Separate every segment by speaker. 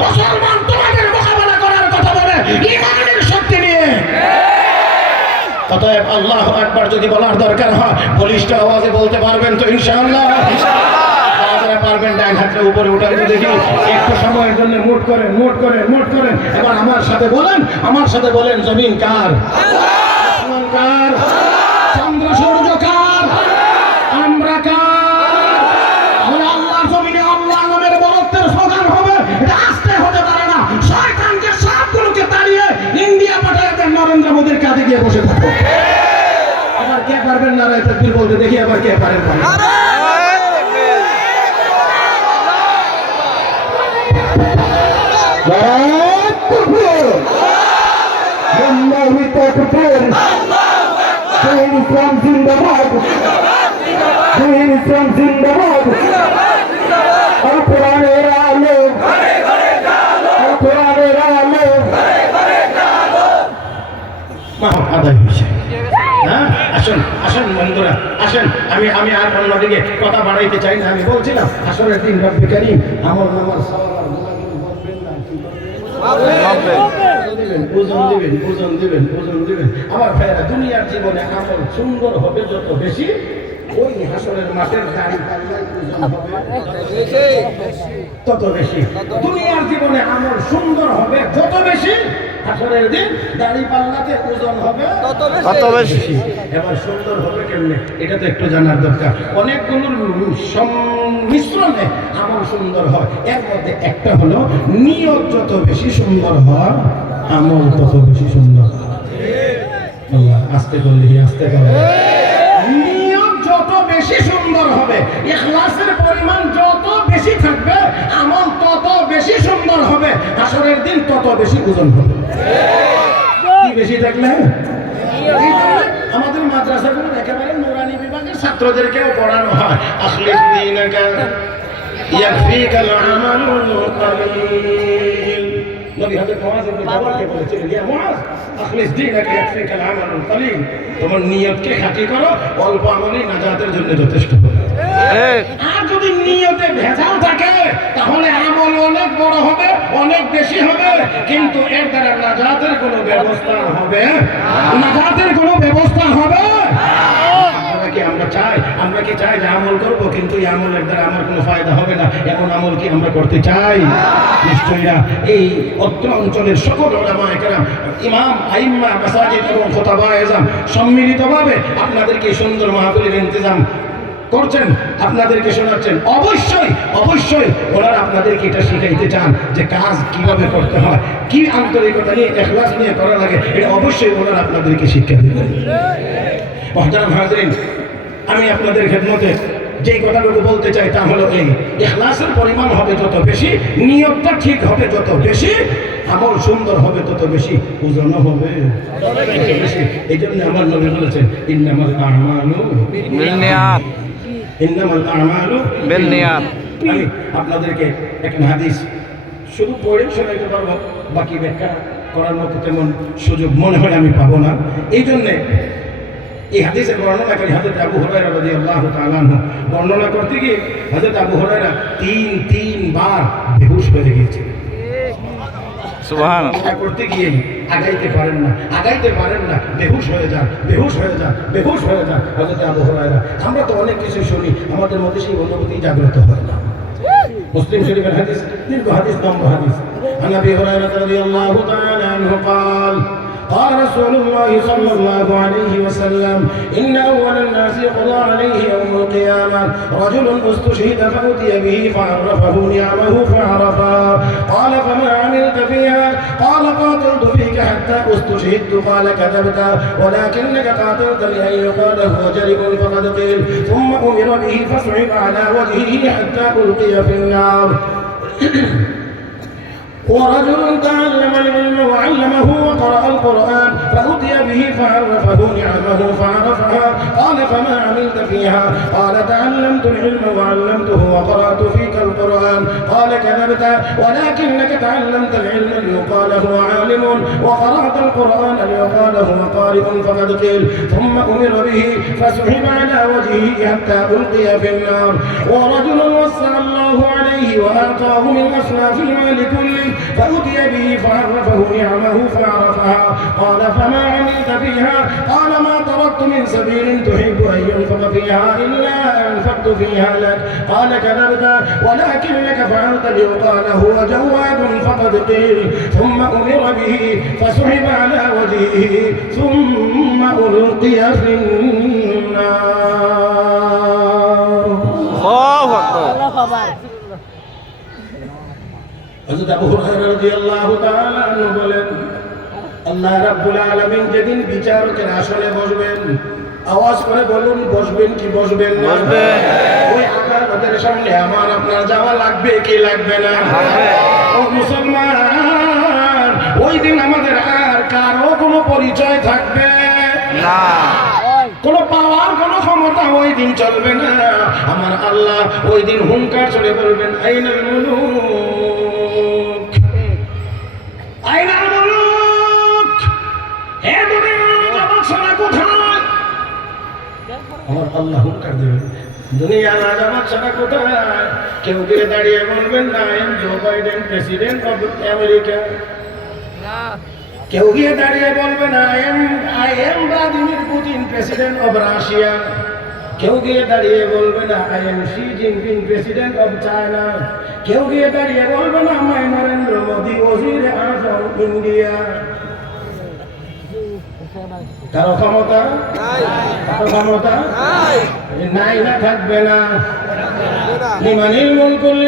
Speaker 1: মুসলমান তোমাদের মোকাবেলা করার কথা বলে ইমানের শক্তি নিয়ে। অতএব আল্লাহ একবার যদি বলার দরকার হয় বলিষ্ঠ আওয়াজে বলতে পারবেন তো ইনশাআল্লাহ। পারবেন ডান হাতটা উপরে উঠান দেখি। একটু সময়ের জন্য মুট করেন মুট করেন মুট করেন। এবার আমার সাথে বলেন আমার সাথে বলেন জমিন কার? চন্দ্র সূর্য কার? কাঁধে গিয়ে বসে থাকো। আবার কে পারবেন না রায় তকবীর বলতে দেখি আবার কে পারেন পারেন
Speaker 2: ইসলাম জিন্দাবাদ ইসলাম জিন্দাবাদ আর কোরআনের আলো আর কোরআনের আলো
Speaker 1: মাহ আদায় হয়েছে হ্যাঁ আসুন আসুন বন্ধুরা, আসেন। আমি আমি আর অন্যদিকে কথা বাড়াইতে চাই না। আমি বলছিলাম আসলে দিন রব্বি আমল নামার আমার দুনিয়ার জীবনে সুন্দর হবে, যত বেশি তত বেশি। দুনিয়ার জীবনে আমল সুন্দর হবে, যত বেশি হাসরের দিন দাড়ি পাল্লাতে ওজন হবে।
Speaker 3: তত বেশি।
Speaker 1: এবার সুন্দর হবে কেমনে? এটা তো একটু জানার দরকার। অনেকগুলোর সংমিশ্রণে আমল সুন্দর হয়। এর মধ্যে একটা হলো নিয়ত যত বেশি সুন্দর হয় আমল তত বেশি সুন্দর হয়। আস্তে করলে আস্তে করলে সুন্দর হবে। ইখলাসের পরিমাণ যত বেশি থাকবে, আমল তত বেশি সুন্দর হবে। আসরের দিন তত বেশি ওজন হবে। কি বেশি থাকলে? আমাদের মাদ্রাসাগুলো একেবারে নুরানি বিভাগের ছাত্রদেরকেও পড়ানো হয়। কলিল তোমার নিয়তকে খাঁটি করো, অল্প আমলই নাজাতের জন্য যথেষ্ট আর যদি নিয়তে ভেজাল থাকে, তাহলে আমল অনেক বড় হবে, অনেক বেশি হবে। কিন্তু এর দ্বারা নাজাতের কোনো ব্যবস্থা হবে? নাজাতের কোনো ব্যবস্থা হবে? ফায়দা হবে না। এমন আমল কি আমরা করতে চাই? এই অত্র অঞ্চলের আপনাদেরকে সুন্দর মাহফিলের ইন্তজাম করছেন, আপনাদেরকে শোনাচ্ছেন। অবশ্যই অবশ্যই ওনারা আপনাদেরকে এটা শিখাইতে চান যে কাজ কীভাবে করতে হয়, কি আন্তরিকতা নিয়ে, এখলাস নিয়ে করা লাগে, এটা অবশ্যই ওনারা আপনাদেরকে শিক্ষা দেবেন। আমি আপনাদের খেদমতে যেই কথাটুকু বলতে চাই তা হলো এই, এখলাসের পরিমাণ হবে যত বেশি, নিয়তটা ঠিক হবে যত বেশি, আমল সুন্দর হবে তত বেশি, ওজনও হবে এই জন্য আমার নবী বলেছেন আমি আপনাদেরকে একটা হাদিস শুধু পড়ে শোনাইতে পারব বাকি ব্যাখ্যা করার মতো তেমন সুযোগ মনে হয় আমি পাবো না। এই জন্যে এই হাদিসের বর্ণনাকারী হাজরত আবু হুরায়রা রাদিয়াল্লাহু তাআলা আনহু। বর্ণনা করতে গিয়ে হযরত আবু হরাইরা তিন তিন বার বেহুশ হয়ে গিয়েছে। করতে গিয়ে আগাইতে পারেন না আগাইতে পারেন না বেহুশ হয়ে যান বেহুশ হয়ে যান বেহুশ হয়ে যান হযরত আবু হুরায়রা আমরা তো অনেক কিছু শুনি আমাদের মধ্যে সেই অনুভূতি জাগ্রত হয় না مسلم شريف الحديث تلك حديث نمبر حديث عن ابي هريره رضي الله تعالى عنه قال قال رسول الله صلى الله عليه وسلم إن أول الناس يقضى عليه يوم القيامة. رجل استشهد فأتي به فعرفه نعمه فعرفا. قال فما عملت فيها؟ قال قاتلت فيك حتى استشهدت. قال كذبت ولكنك قاتلتني أن يقال هو جرب فقد قيل. ثم أمر به فصعب على وجهه حتى ألقي في النار. ورجل تعلم العلم وعلمه وقرأ القرآن فأتي به فعرفه نعمه فعرفها. قال فما عملت فيها؟ قال تعلمت العلم وعلمته وقرأت فيك القرآن. قال كذبت ولكنك تعلمت العلم. ليقال هو عالم. وقرأت القرآن ليقال هو قارئ. فقد قيل ثم أمر به فسحب على وجهه حتى ألقي في النار. ورجل وسع الله عليه عليه وأعطاه من أصناف المال كله فأتي به فعرفه نعمه فعرفها. قال فما عملت فيها؟ قال ما تركت من سبيل تحب أن ينفق فيها إلا أنفقت فيها لك. قال كذبت ولكنك فعلت ليقال هو جواد فقد قيل. ثم أمر به فسحب على وجهه ثم ألقي في النار.
Speaker 3: الله أكبر.
Speaker 1: হযরত আবু হুরায়রা রাদিয়াল্লাহু তাআলা আনহু বলেন আল্লাহ রাব্বুল আলামিন যেদিন বিচারকের আসনে বসবেন আওয়াজ করে বলুন বসবেন কি বসবেন না?
Speaker 3: বসবেন।
Speaker 1: ওই আদালতের সামনে আমার আপনার যাওয়া লাগবে কি লাগবে না?
Speaker 3: লাগবে।
Speaker 1: ও মুসলমান ওই দিন আমাদের আর কারও কোনো পরিচয় থাকবে
Speaker 3: না।
Speaker 1: কোনো পাওয়ার কোনো ক্ষমতা ওই দিন চলবে না। আমার আল্লাহ ওই দিন হুঙ্কার চলে বলবেন আইনাল মুলুক আমার আল্লাহ হুঙ্কার দেবেন। দুনিয়ার রাজাবাদ ছাড়া কোথায়? কেউ গিয়ে দাঁড়িয়ে বলবেন না am Joe Biden president of America কেউ গিয়ে দাঁড়িয়ে বলবে না am I am Vladimir Putin president of Russia কেউ গিয়ে দাঁড়িয়ে বলবে না I am Xi Jinping president of China কেউ গিয়ে দাঁড়িয়ে বলবে না মাই নরেন্দ্র মোদী ওজির আজম ইন্ডিয়া কারও ক্ষমতা? কারও ক্ষমতা? নাই। না থাকবে না। লিমানিল মুলকুল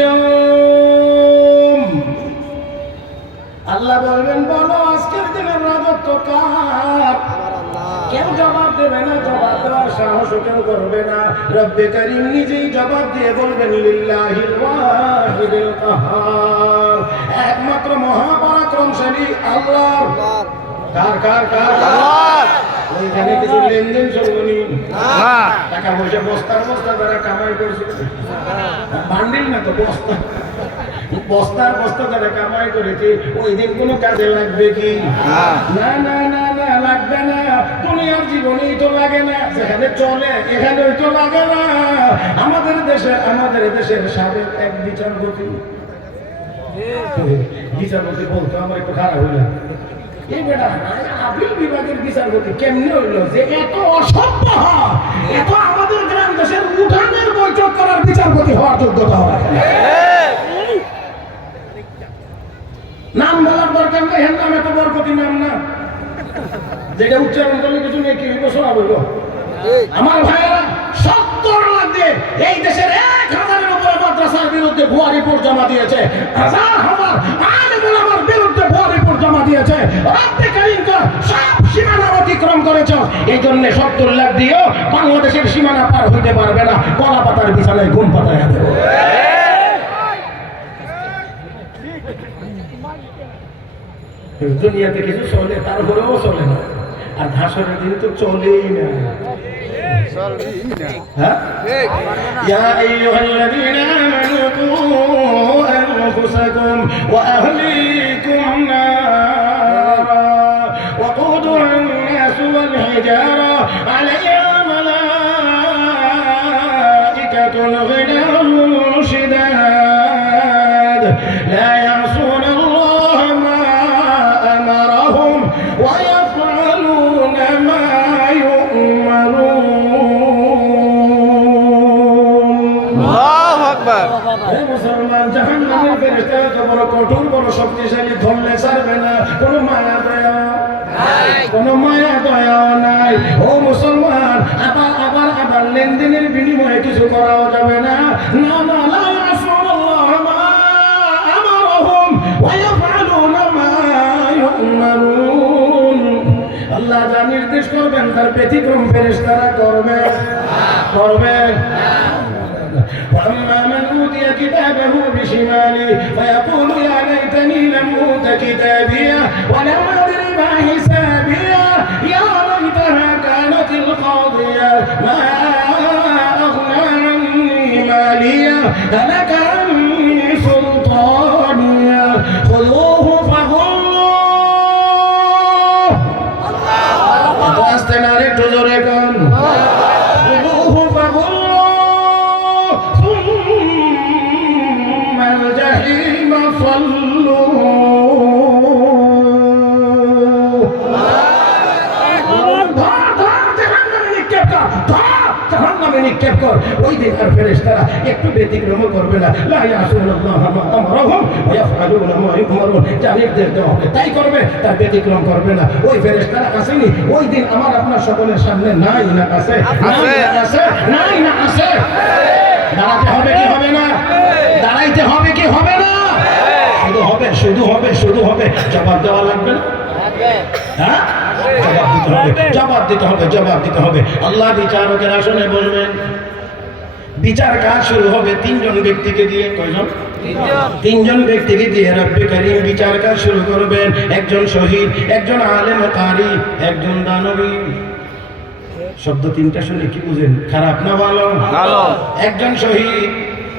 Speaker 1: আল্লাহ বলবেন বলো আজকের দিনের রাজত্ব কার? কেউ জবাব দেবে না জবাব দেওয়ার সাহস কেউ করবে না। রব্বে করিম নিজেই জবাব দিয়ে বলবেন লিল্লাহিল ওয়াহিদিল কাহার। একমাত্র মহাপরাক্রমশালী আল্লাহ। কার কার কার ওইখানে কিছু লেনদেন টাকা পয়সা বস্তার বস্তা কামাই বান্ডিল না তো বস্তা। বস্তার বস্তা কামাই করেছে। ওই দিন কোনো কাজে লাগবে কি?
Speaker 3: না।
Speaker 1: না না না লাগবে না। দুনিয়ার জীবনেই তো লাগে না। যেখানে চলে এখানেই তো লাগে না। আমাদের দেশে আমাদের দেশের সাবেক এক বিচারপতি। বিচারপতি বলতো আমার একটু খারাপ হইল। হয়, হয় নাম বলার দরকার নেই হেন নাম এত বরকতি নাম না। যেটা উচ্চারণ করলে কিছু নেই কি বছর বলব আমার ভাইয়েরা সত্তর লাখ দিয়ে এই দেশের এক হাজারের উপরে মাদ্রাসার বিরুদ্ধে ভুয়া রিপোর্ট জমা দিয়েছে। হাজার হাজার আমার বিরুদ্ধে ভুয়া জমা দিয়েছে। রব্বে কারিমকা সব সীমানা অতিক্রম করেছ। এই জন্য সত্তর লাখ দিয়েও বাংলাদেশের সীমানা পার হইতে পারবে না। কলা পাতার বিছানায় ঘুম পাতায় দেবো দুনিয়াতে কিছু চলে তারপরেও চলে না। আর ঘাসরের দিন তো চলেই না। হ্যাঁ? يا أيها الذين آمنوا قوا أنفسكم وأهليكم نارا وقودها الناس والحجارة عليها ملائكة غلاظ شداد لا يعصون الله ما أمرهم ويفعلون ما يؤمرون
Speaker 3: আল্লাহু আকবার
Speaker 1: হে মুসলমান জাহান্নামের ফেরেশতা এত বড় কঠোর বড় শক্তিশালী লেনদেনের বিনিময়ে কিছু করাও যাবে না না না লা ইয়াসুল্লাহ মা আমারহুম ওয়া ইয়াফআলুনা মা ইউমারুন আল্লাহ যা নির্দেশ করবেন তার ব্যতিক্রম ফেরেশতারা করবে করবে وأما من أوتي كتابه بشماله فيقول يا ليتني لم أوت كتابيه ولم أدر ما حسابيه يا ليتها كانت القاضية ما ధనకరం জাহান্নামে নিক্ষেপ কর। ওই দিন আর ফেরেশতারা একটু ব্যতিক্রম করবে না। দেওয়া হবে তাই করবে তার ব্যতিক্রম করবে না। ওই ফেরেশতারা আসেনি ওই দিন আমার আপনার সকলের সামনে নাই না আছে। নাই না আছে নাই না আছে দাঁড়াতে হবে কি হবে না? দাঁড়াইতে হবে কি হবে না? শুধু হবে শুধু হবে শুধু হবে। জবাব দেওয়া লাগবে না? হ্যাঁ? জবাব দিতে হবে জবাব দিতে হবে জবাব দিতে হবে। আল্লাহ বিচারকের আসনে বলবেন বিচার কাজ শুরু হবে তিনজন ব্যক্তিকে দিয়ে। কয়জন? তিনজন। ব্যক্তিকে দিয়ে রব্বে করিম বিচার কাজ শুরু করবেন। একজন শহীদ একজন আলেম কারি একজন দানবী। শব্দ তিনটা শুনে কি বুঝেন? খারাপ না ভালো। একজন শহীদ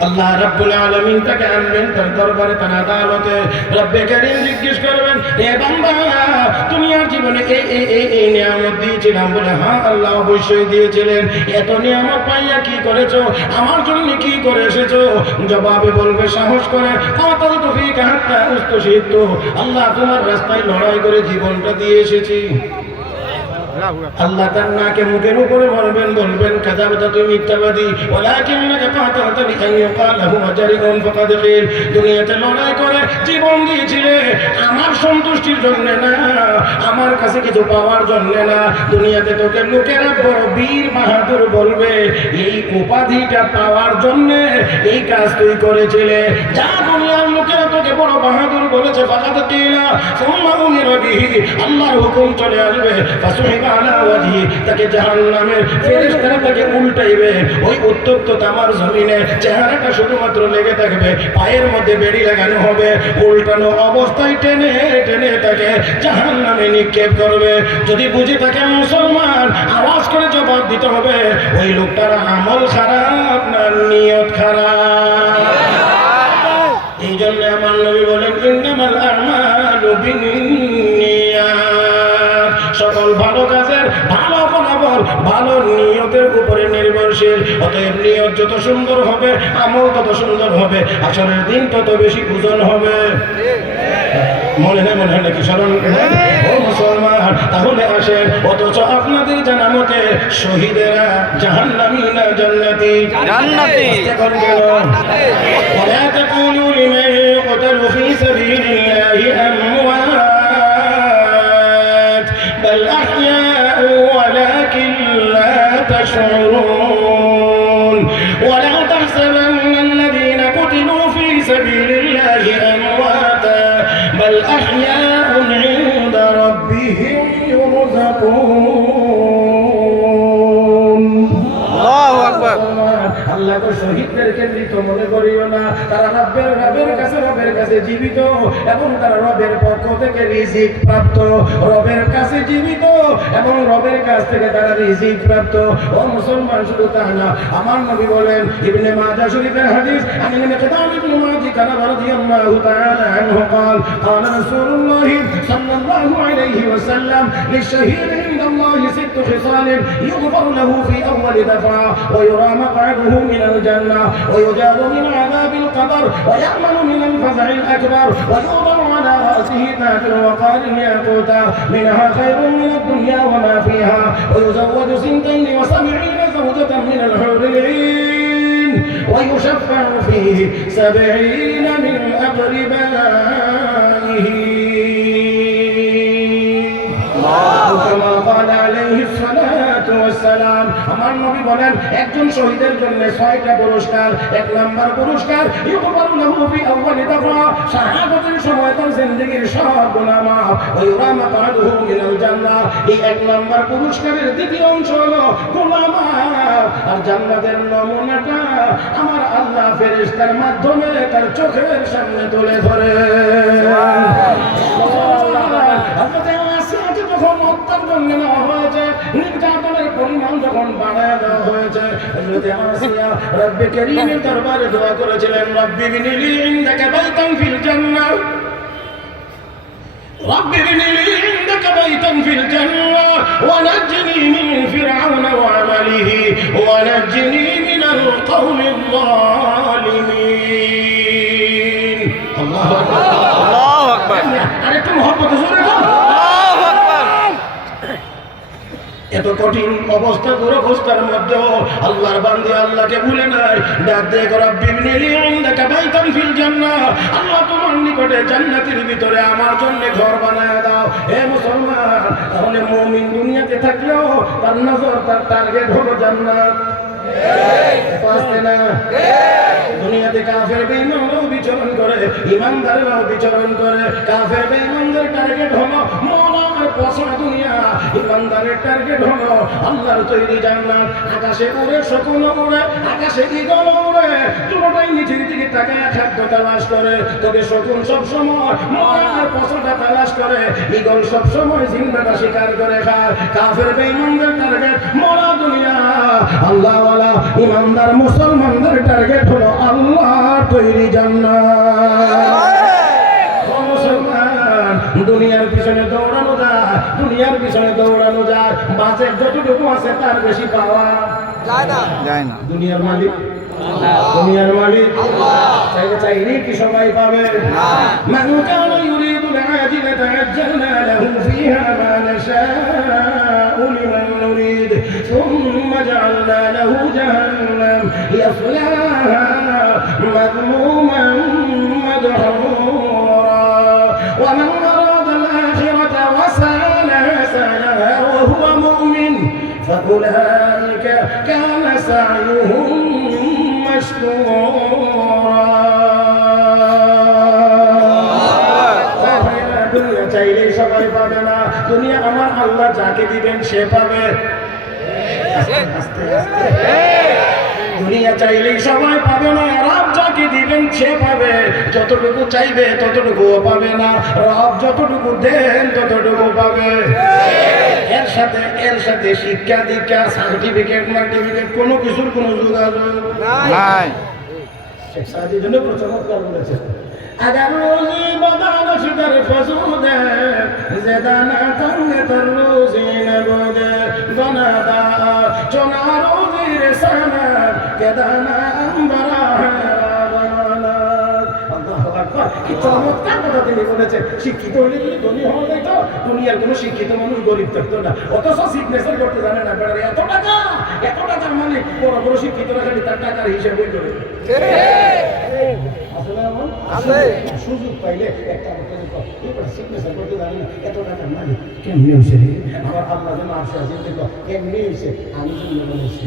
Speaker 1: আল্লাহ রাব্বুল আলামিন তাকে আনবেন তার দরবারে তার আদালতে। রব্বে করিম জিজ্ঞেস করবেন, এ বান্দা, তুমি আর জীবনে এই এই এই এই নিয়ামত দিয়েছিলাম বলে হ্যাঁ আল্লাহ অবশ্যই দিয়েছিলেন। এত নিয়ামত পাইয়া কি করেছ? আমার জন্য কি করে এসেছ? জবাবে বলবে, সাহস করে কত তুফি কাহাত্তা উস্তশিত আল্লাহ তোমার রাস্তায় লড়াই করে জীবনটা দিয়ে এসেছি। আল্লাহ তার নাকে মুখের উপরে বলবেন বলবেন কাযাবতা তুমি মিথ্যাবাদী। ওয়ালাকিন্নাকা কাতাতানি আন ইউকাল লাহু আজরিকুম ফাকাদ কিল দুনিয়াতে লড়াই করে, জীবন দিয়েছিলে, আমার সন্তুষ্টির জন্য না, আমার কাছে কিছু পাওয়ার জন্য না। দুনিয়াতে তোকে লোকেরা বড় বীর বাহাদুর বলবে, এই উপাধিটা পাওয়ার জন্য এই কাজ তুই করেছিলে। যা দুনিয়ার লোকেরা তোকে বড় বাহাদুর বলেছে, ফাকাদ কিলা সুম্মা উমিরা বিহি আল্লাহর হুকুম চলে আসবে। তাকে জাহান্নামের ফেরেশতারা তাকে উল্টাইবে। ওই উত্তপ্ত তামার জমিনে, চেহারাটা শুধুমাত্র লেগে থাকবে। পায়ের মধ্যে বেড়ি লাগানো হবে। উল্টানো অবস্থায় টেনে টেনে তাকে জাহান্নামে নিক্ষেপ করবে। যদি বুঝে থাকে মুসলমান, আওয়াজ করে জবাব দিতে হবে। ওই লোকটার আমল খারাপ না নিয়ত খারাপ? নির্ভরশীল অতএব নিয়ত যত সুন্দর হবে আমল তত সুন্দর হবে আসরের দিন তত বেশি ওজন হবে মনে নেই মনে হয় নাকি স্মরণ ও মুসলমান তাহলে আসেন অথচ আপনাদের জানা মতে শহীদেরা জাহান্নামী না জান্নাতি
Speaker 3: জান্নাতি।
Speaker 1: এখন গেল ولا تقولوا لمن يقتل في سبيل الله أموات بل أحياء ولكن لا تشعرون মনে করিও না তারা রবের রবের কাছে রবের কাছে জীবিত এবং তারা রবের পক্ষ থেকে রিজিক প্রাপ্ত রবের কাছে জীবিত এবং রবের কাছ থেকে তারা রিজিক প্রাপ্ত ও মুসলমান শুধু তা না আমার নবী বলেন ইবনে মাজাহ শরীফের হাদিস আন মিকদাম ইবনে মাজি কানা রাদিয়াল্লাহু তাআলা আনহু قال قال رسول الله صلى الله عليه وسلم للشهيد الله ست خصال يغفر له في أول دفعة ويرى مقعده من الجنة ويجاب من عذاب القبر ويأمن من الفزع الأكبر ويوضع على رأسه تاج الوقار الياقوتا منها خير من الدنيا وما فيها. ويزوج سنتين وسبعين زوجة من الحور العين. ويشفع فيه سبعين من أقربائه. قال عليه الصلاة والسلام আমার নবী বলেন একজন শহীদের জন্য ছয়টা পুরস্কার এক নাম্বার পুরস্কার ইউকবারু লাহু ফি আউয়ালি দফা শাহাদাতের সময় তার জিন্দেগীর সব গুনাহ মাফ ওয়া ইউরা মাকাদুহু মিনাল জান্নাহ এই এক নাম্বার পুরস্কারের দ্বিতীয় অংশ হলো গুনাহ মাফ আর জান্নাতের নমুনাটা আমার আল্লাহ ফেরেশতার মাধ্যমে তার চোখের সামনে তুলে ধরে হযরত আসিয়াকে যখন হত্যার জন্য নেওয়া হয়েছে নির্যাতনের পরিমাণ যখন বাড়ায় দেওয়া হয়েছে হযরত আসিয়া রব্বে করিমের দরবারে দোয়া করেছিলেন রব্বি বিনিলি ইনদাকা বাইতান ফিল জান্নাহ رب ابن لي عندك بيتا في الجنة ونجني من فرعون وعمله ونجني من القوم الظالمين الله أكبر এত কঠিন অবস্থা দুরবস্থার মধ্যে। আল্লাহর বান্দি আল্লাহকে ভুলে নাই। ডাক দিয়ে করা বিবনিলি ইনদাকা বাইতান ফিল জান্নাহ। আল্লাহ তোমার নিকটে জান্নাতের ভিতরে আমার জন্য ঘর বানায় দাও। হে মুসলমান, তাহলে মুমিন দুনিয়াতে থাকলেও তার নজর, তার টার্গেট হলো জান্নাত। নিচের দিকে তাকায় খাদ্য তালাশ করে। ইগল সব জিন্দাটা শিকার করে খায়। কাফের বেঈমানদের টার্গেট মরা দুনিয়া। আল্লাহওয়ালা ইমানদার মুসলমানদের টার্গেট হলো আল্লাহ তৈরি জান্নাত। দুনিয়ার পিছনে দৌড়ানো যায় দুনিয়ার পিছনে দৌড়ানো যায় বাজেট যতটুকু আছে তার বেশি পাওয়া।
Speaker 3: যায় না।
Speaker 1: দুনিয়ার মালিক দুনিয়ার মালিক। চাইলে চাইলেই কি সবাই পাবে? মানুষ العاجلة عجلنا له فيها ما نشاء لمن نريد. ثم جعلنا له جهنم يصلاها مذموما مدحورا. ومن أراد الآخرة وسعى لها سعيها وهو مؤمن فأولئك كان سعيهم مشكورا. দুনিয়া আমার আল্লাহ যাকে দিবেন সে পাবে। দুনিয়া চাইলেই সবাই পাবে না রব যাকে দিবেন সে পাবে। যতটুকু চাইবে ততটুকু পাবে না। রব যতটুকু দেন ততটুকু পাবে। এর সাথে এর সাথে শিক্ষা দীক্ষা সার্টিফিকেট মার্টিফিকেট কোনো কিছুর কোনো যোগাযোগ
Speaker 3: নাই।
Speaker 1: জন্য চমৎকার বলেছে اگر روزی بدان شدر فزوده زدانا تنگ تر روزی نبوده بنادا چنا روزی رساند که دانا انبرا কি চমৎকার কথা তিনি বলেছেন শিক্ষিত হলে যদি ধনী হওয়া যেত দুনিয়ার কোনো শিক্ষিত মানুষ গরিব থাকতো না অথচ সিগনেচার করতে জানে না বেড়ারে এত টাকা এত টাকার মানে বড় বড় শিক্ষিতরা খালি তার টাকার হিসাব বই করে আসলে এমন? সুযোগ পাইলে একটা এবার সিগনেচার করতে জানি না এত টাকার মানে কেমনি হয়েছে আমার আল্লাহ যেন আসে আছে দেখো কেমনি হয়েছে আমি জন্য বলেছি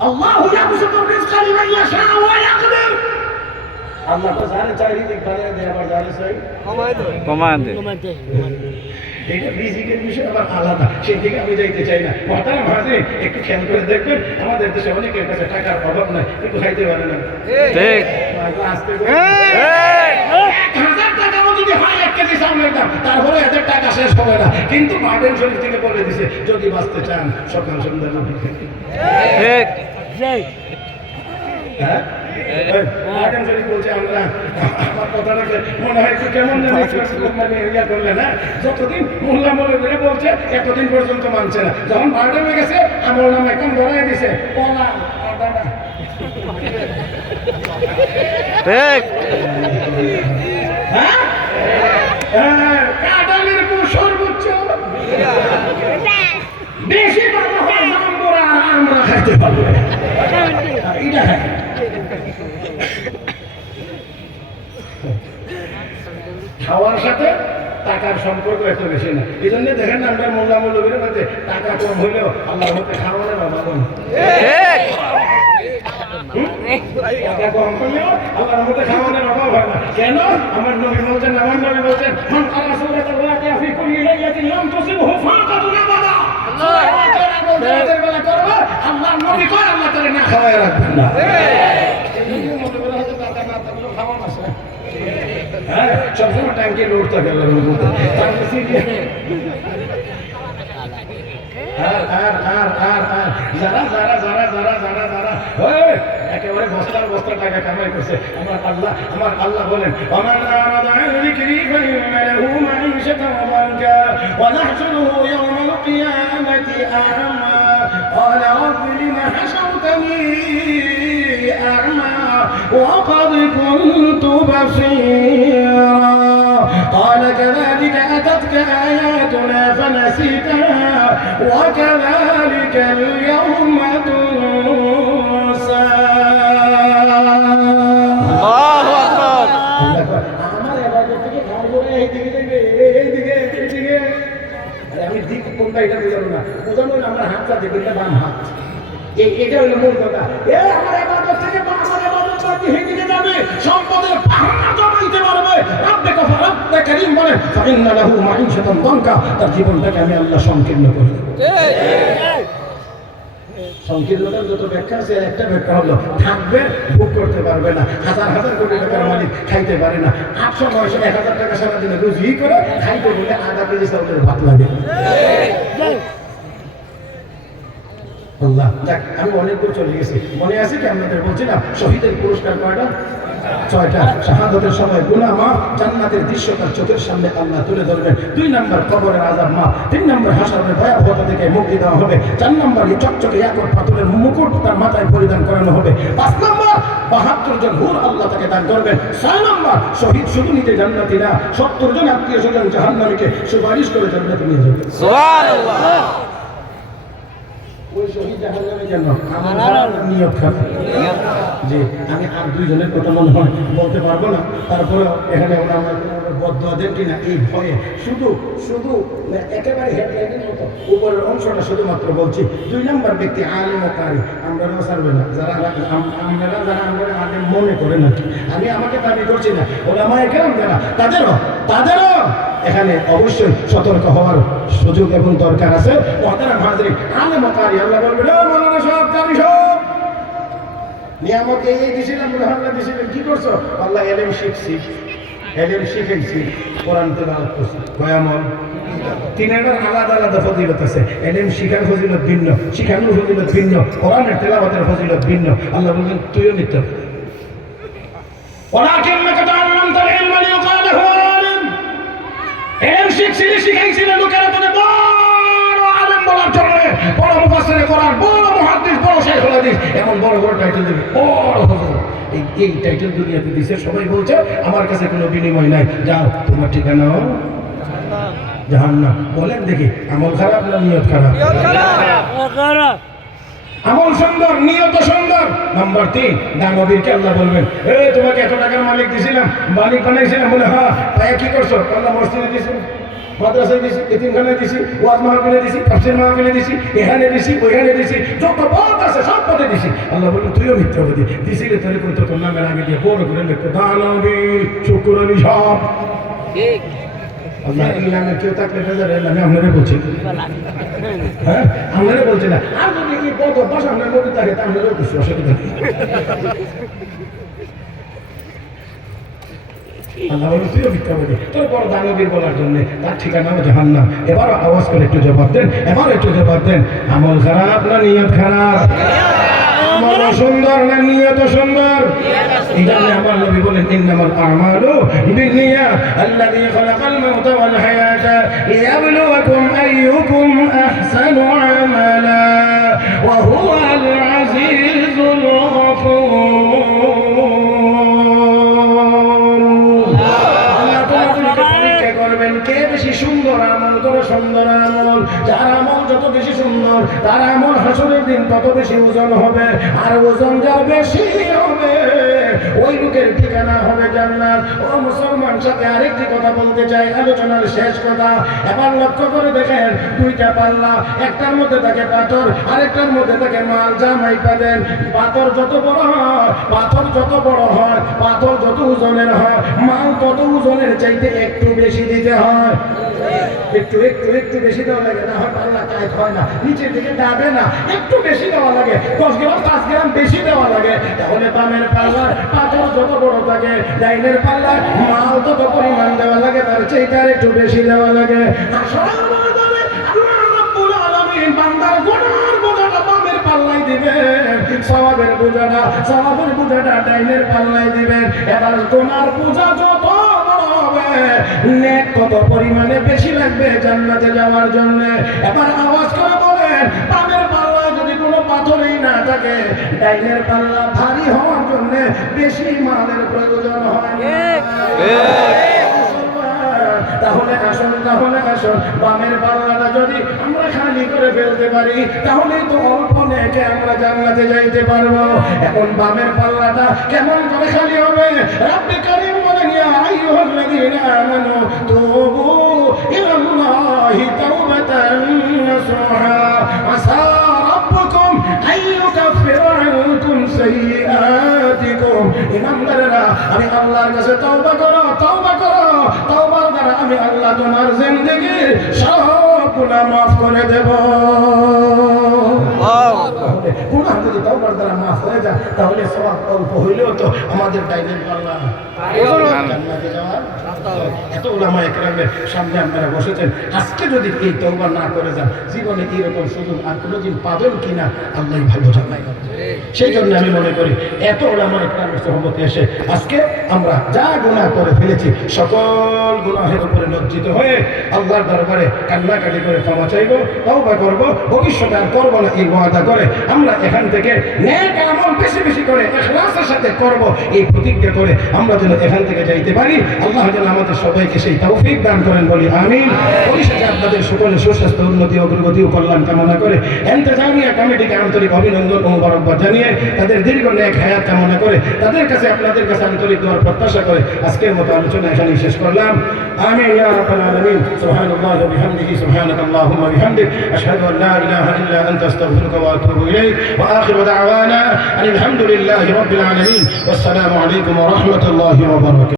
Speaker 1: আল্লাহ ইয়াবসুতু রিজকা লিমান ইয়াশাউ ওয়া ইয়াকদির আল্লাহ তো জানে চারিদিক বানিয়ে দেয় আবার জানে চাই।
Speaker 3: কমান দে।
Speaker 1: এটা রিজিকের বিষয় আবার আলাদা। সেই দিকে আমি যাইতে চাই না। কথা মাঝে একটু খেয়াল করে দেখবেন আমাদের দেশে অনেকের কাছে টাকার অভাব নাই কিন্তু খাইতে পারে না।
Speaker 3: ঠিক।
Speaker 1: আসতে করে
Speaker 3: ঠিক।
Speaker 1: এক হাজার টাকাও যদি হয় এক কেজি চাউলের দাম তারপরে এদের টাকা শেষ হবে না। কিন্তু মার্ডেন শরীফ থেকে বলে দিছে যদি বাঁচতে চান সকাল সন্ধ্যা রুটি খেতে হ্যাঁ? হয় যতদিন মোল্লা মনে করে বলছে এতদিন পর্যন্ত মানছে না যখন মার্ডেন হয়ে। গেছে আমার নাম এখন ধরাই দিছে কলা হ্যাঁ হ্যাঁ, সর্বোচ্চ বেশি হয় জাম্বুরা আমরা খাইতে পারব। আর এটা সাথে টাকার সম্পর্ক এত বেশি না। এই জন্য দেখেন না আমরা মোল্লা মৌলবীর মধ্যে টাকা কম হইলেও আল্লাহর মধ্যে খাওয়ানোর অভাব নেই।
Speaker 3: ঠিক
Speaker 1: টাকা কম হইলেও আল্লাহর মধ্যে খাওয়ানোর অভাব হয় না। কেন? আমার নবী বলছেন নবী বলছেন মান কারা লাম নবী কয় আল্লাহ না খাওয়ায় রাখবেন না। হ্যাঁ সবসময় টাইমকে লোড থাকে আল্লাহর মধ্যে তাহলে সিরিয়াস আর আর আর আর আর যারা যারা যারা যারা যারা যারা ওই একেবারে বস্তার বস্তা টাকা কামাই করছে আমার আল্লাহ আমার আল্লাহ বলেন আমার আরাদা আন যিকরি ফাইন্না লাহু মাঈশাতান দানকা ওয়া নাহশুরুহু ইয়াওমাল কিয়ামাতি আ'মা قال رب لم وقد كنت بصيرا. قال كذلك أتتك آياتنا فنسيتها وكذلك اليوم تنسى. এটা হলো মূল কথা। এ, আমার এবাদত থেকে আমার এবাদত বাকি হেঁটে যাবে সম্পদের পাহাড় জমাইতে পারবে। রব্বে কফা, রব্বে করিম বলেন ফাইন্না লাহু মাইশাতান দনকা তার জীবনটাকে আমি আল্লাহ সংকীর্ণ করে দেব। সংকীর্ণতার যত ব্যাখ্যা আছে একটা ব্যাখ্যা হলো, থাকবে, ভোগ করতে পারবে না। হাজার হাজার কোটি টাকার মালিক খাইতে পারে না। আটশো নয়শো এক হাজার টাকা সারাদিনে রুজি করে খাইতে বলে আধা কেজি চাউলের ভাত লাগে। আল্লাহ। যাক আমি অনেক দূর চলে গেছি। মনে আছে কি আপনাদের বলছিলাম? শহীদের পুরস্কার কয়টা ছয়টা। শাহাদতের সময় মাফ জান্নাতের দৃশ্য তার চোখের সামনে আল্লাহ তুলে ধরবেন। দুই নম্বর কবরের আজাব মাফ তিন নম্বর হাসানের ভয়াবহতা থেকে মুক্তি দেওয়া হবে। চার নম্বর এই চকচকে একর পাথরের মুকুট তার মাথায় পরিধান করানো হবে। পাঁচ নম্বর বাহাত্তর জন হুর আল্লাহ তাকে দান করবেন। ছয় নম্বর শহীদ শুধু নিতে জান্নাতি না সত্তর জন আত্মীয় স্বজন জাহান্নামীকে সুপারিশ করে জান্নাতে নিয়ে যাবে।
Speaker 3: সুবহানাল্লাহ।
Speaker 1: ওই শহীদ জাহান্নামে কেন আমার নিয়ত খারাপ যে আমি আর দুইজনের কথা মনে হয় বলতে পারব না। তারপরে এখানে আমার কিনা এই ভয়ে শুধু শুধু একেবারে হেডলাইনের মতো। উপরের অংশটা শুধুমাত্র বলছি, দুই নম্বর ব্যক্তি কারি। ছাড়বে না। যারা আম- আপনারা যারা আমরা মনে করে না আমি আমাকে দাবি করছি না আমার যারা, তাদেরও তাদেরও এখানে অবশ্যই সতর্ক হওয়ার সুযোগ এবং দরকার আছে। মহাতারা কারি, আল্লাহ বলবেন, "ও মৌলানা সব সব এই দিছিলাম মুহাম্মদ দিছিলেন কি করছ? আল্লাহ এলেম শিখছি। এলেম শিখেছি কোরআন তেলাওয়াত করছি কয়ামল তিনের আলাদা আলাদা ফজিলত আছে এলেম শিখার ফজিলত ভিন্ন শিখানোর ফজিলত ভিন্ন কোরআনের তেলাওয়াতের ফজিলত ভিন্ন আল্লাহ বলছেন তুইও নিতে হবে ولكنك تعلمت العلم ليقال هو عالم এলেম শিখছিলি শিখাইছিলি লোকেরা তোকে বড় আলেম বলার জন্য বড় মুফাসসিরে কোরআন বড় মুহাদ্দিস বড় শাইখুল হাদিস এমন বড় বড় টাইটেল দিবি। বড় হুজুর এই এই টাইটেল দুনিয়াতে দিছে সবাই বলছে আমার কাছে কোনো বিনিময় নাই। যাও তোমার ঠিকানাও জাহান্নাম। বলেন দেখি আমল খারাপ না নিয়ত খারাপ। আমল সুন্দর নিয়ত সুন্দর। নাম্বার তিন দানবীরকে আল্লাহ বলবেন এ তোমাকে এত টাকার মালিক দিছিলাম মালিক বানাইছিলাম। বলে হ্যাঁ তাই কি করছ? আল্লাহ মসজিদে দিছি? মাদ্রাসায় দিছি এতিমখানায় দিছি ওয়াজ মাহফিলে দিছি তাফসির মাহফিলে দিছি এখানে দিছি ওইখানে দিছি যত পথ আছে সব পথে দিছি। আল্লাহ বললেন তুইও মিথ্যাবাদী দিছিলে তোরে কই তোর নামের আগে দিয়ে বড় করে লিখতো দানবীর শুকুর আলী সব আল্লাহ এই নামে কেউ থাকলে বেজারের নামে আপনারা বলছি। হ্যাঁ আপনারা বলছি না। আর যদি পদ অভ্যাস আপনার মধ্যে থাকে তা আপনারাও কিছু অসুবিধা নেই। আল্লাহ তোর এবারও আওয়াজ করে একটু জবাব দেন, এবারও একটু জবাব দেন। আমল খারাপ না নিয়ত খারাপ? সুন্দর না নিয়ত সুন্দর? আমার নবী বলেন, ইন্নামাল আমালু বিন্নিয়াত আল্লাযী খালাকাল মাউতা ওয়াল হায়াতা লিয়াবলুয়াকুম আইয়ুকুম আহসানু সুন্দর তার আমল হাসুরের দিন তত বেশি ওজন হবে, আর ওজন যার বেশি হবে, ওই লোকের ঠিকানা হবে জান্নাত। ও মুসলমান, সাথে আরেকটি কথা বলতে চাই, আলোচনার শেষ কথা। এবার লক্ষ্য করে দেখেন, দুইটা পাল্লা, একটার মধ্যে থাকে পাথর, আরেকটার মধ্যে থাকে মাল জামাই পাবেন পাথর যত বড় হয়, পাথর যত বড় হয়, পাথর যত ওজনের হয়, মাল তত ওজনের চাইতে একটু বেশি দিতে হয়। একটু একটু একটু বেশি দেওয়া লাগে না, হয় পাল্লা টাইট হয় না নিচের দিকে যাবে না, একটু বেশি দেওয়া লাগে। দশ গ্রাম, পাঁচ গ্রাম বেশি দেওয়া লাগে। তাহলে বামের পাল্লার পাথর যত বড় থাকে, ডাইনের পাল্লার মাল তত পরিমাণ দেওয়া লাগে, তার চাইতে আর একটু বেশি দেওয়া লাগে। কত পরিমাণে বেশি লাগবে জান্নাতে যাওয়ার জন্য। এবার আওয়াজ করে থাকে ডাইনের পাল্লা ভারী হওয়ার জন্য বেশি মালের প্রয়োজন হয় তাহলে আসুন তাহলে আসুন। বামের পাল্লাটা যদি আমরা খালি করে ফেলতে পারি তাহলে তো অল্প নেকে আমরা জান্নাতে যাইতে পারব। এখন বামের পাল্লাটা কেমন করে খালি হবে? রাব্বি কারীম বলেন, ইয়া আইয়ুহাল্লাযীনা আমানু তুবু ইলাল্লাহি তাওবাতান নাসুহা। আসা রাব্বুকুম আন ইউকাফিরা আনকুম সাইয়্যাতিকুম। ইমানদারেরা আমি আল্লাহর কাছে তওবা করো তওবা করো। তওবার দ্বারা আমি আল্লাহ তোমার জিন্দেগি সব গুনাহ মাফ করে দেব। গুনাহ যদি তওবার দ্বারা মাফ হয়ে যায় তাহলে সওয়াব অল্প হইলেও তো আমাদের ডাইনিং পাল্লা জান্নাতে যাওয়ার এত সামনে আপনারা বসেছেন। আজকে যদি এই তওবা না করে যান, জীবনে এইরকম সুযোগ আর কোনোদিন পাবেন কিনা আল্লাহ ভালো জানাই সেই জন্য আমি মনে করি, এত এসে আজকে আমরা যা গুনাহ করে ফেলেছি, সকল গুনাহের উপরে লজ্জিত হয়ে আল্লাহর দরবারে কান্নাকাটি করে ক্ষমা চাইব, তওবা করব, ভবিষ্যতে আর করব না এই ওয়াদা করে আমরা এখান থেকে নেক আমল বেশি বেশি করে ইখলাসের সাথে করব, এই প্রতিজ্ঞা করে আমরা যেন এখান থেকে যাইতে পারি। আল্লাহ যেন আমাদের সবাইকে সেই তৌফিক দান করেন বলি আমিন। পরিশেষে আপনাদের সকলের সুস্বাস্থ্য, উন্নতি, অগ্রগতি ও কল্যাণ কামনা করে এন্তেজামিয়া কমিটিকে আন্তরিক অভিনন্দন ও মোবারকবাদ জানিয়ে তাদের দীর্ঘ নেক হায়াত কামনা করে তাদের কাছে আপনাদের কাছে আন্তরিক দোয়ার প্রত্যাশা করে আজকের মতো আলোচনা এখানেই শেষ করলাম। আমিন, ইয়া রাব্বাল আলামিন। সুবহানাল্লাহি ওয়া বিহামদিহি, সুবহানাকাল্লাহুম্মা বিহামদিক। আশহাদু ইলাহা ইল্লা আনতা, আস্তাগফিরুকা ওয়া আতুবু ইলাইক। ওয়া আখিরু দা'ওয়ানা আলহামদুলিল্লাহি রাব্বিল আলামিন। ওয়াসসালামু আলাইকুম ওয়া রাহমাতুল্লাহি ওয়া বারাকাতুহু।